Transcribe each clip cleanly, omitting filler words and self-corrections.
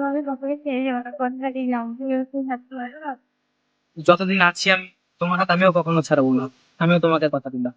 তোমাকে কখনো ছেড়ে যাবো না, কথা দিলাম তুমি ওরকম থাকতে পারো না। যতদিন আছি আমি তোমার হাত আমিও কখনো ছাড়বো না। আমিও তোমাকে কথা দিলাম।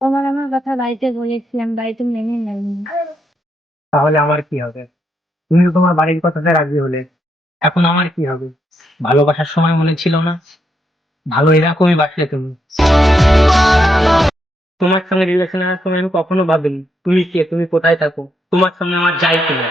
তোমার আমার কথা বাড়িতে বলেছিলাম, বাড়িতে মেনে নেয়নি। তাহলে আমার কি হবে? তুমি তো তোমার বাড়ির কথাতে রাজি হলে, এখন আমার কি হবে? ভালোবাসার সময় মনে ছিল না? ভালো এরকমই বাসলে তুমি। তোমার সঙ্গে রিলেশন আসার সময় আমি কখনো ভাবিনি তুমি কে, তুমি কোথায় থাকো, তোমার সঙ্গে আমার যাই কিনা।